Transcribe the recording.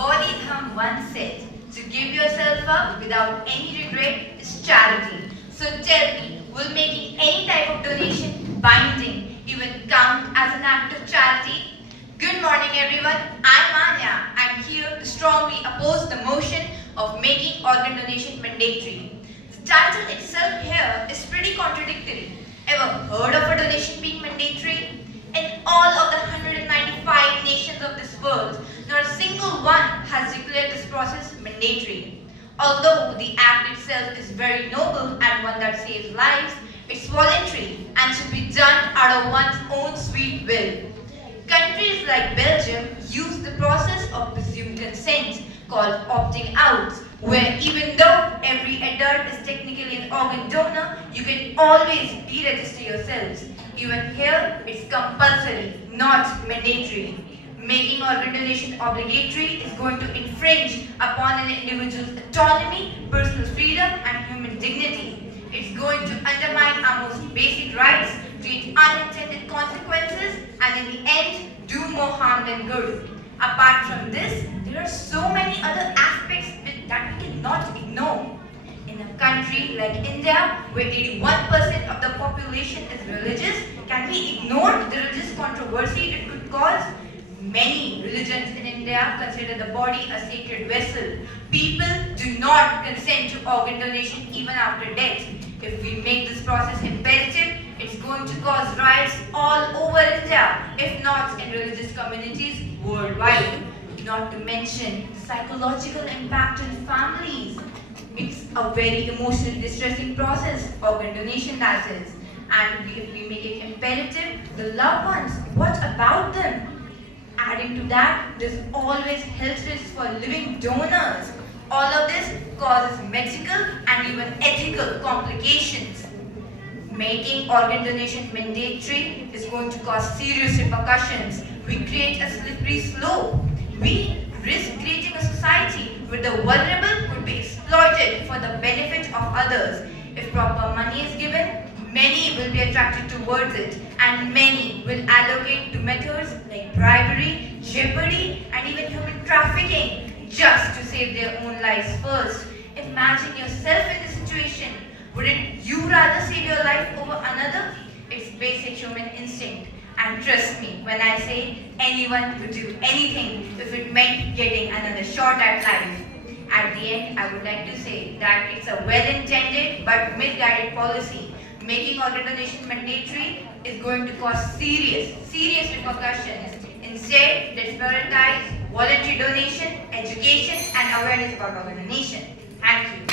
Bodhi Dham once said, to give yourself up without any regret is charity. So tell me, will making any type of donation binding even count as an act of charity? Good morning everyone, I'm Anya. I'm here to strongly oppose the motion of making organ donation mandatory. The title itself here is pretty contradictory. Ever heard of a donation being mandatory? In all of the 195 nations of this world, not a single one has declared this process mandatory. Although the act itself is very noble and one that saves lives, it's voluntary and should be done out of one's own sweet will. Countries like Belgium use the process of presumed consent called opting out, where even though every adult is technically an organ donor, you can always deregister yourselves. Even here, it's compulsory, not mandatory. Making organ donation obligatory is going to infringe upon an individual's autonomy, personal freedom, and human dignity. It's going to undermine our most basic rights, create unintended consequences, and in the end, do more harm than good. Apart from this, there are so many other aspects that we cannot ignore. In a country like India, where 81% of the population is religious, can we ignore the religious controversy it could cause? Many religions in India consider the body a sacred vessel. People do not consent to organ donation even after death. If we make this process imperative, it's going to cause riots all over India, if not in religious communities worldwide. Not to mention the psychological impact on families. It's a very emotionally distressing process, organ donation that is. And if we make it imperative, the loved ones, what about them? Adding to that, there's always health risks for living donors. All of this causes medical and even ethical complications. Making organ donation mandatory is going to cause serious repercussions. We create a slippery slope. We risk creating a society where the vulnerable would be exploited for the benefit of others. If proper money is given, many will be attracted towards it, and many will allocate to methods like bribery, jeopardy, and even human trafficking just to save their own lives first. Imagine yourself in this situation. Wouldn't you rather save your life over another? It's basic human instinct. And trust me when I say anyone would do anything if it meant getting another shot at life. At the end, I would like to say that it's a well-intended but misguided policy. Making organ donation mandatory is going to cause serious repercussions. Instead, let's prioritize voluntary donation, education, and awareness about organ donation. Thank you.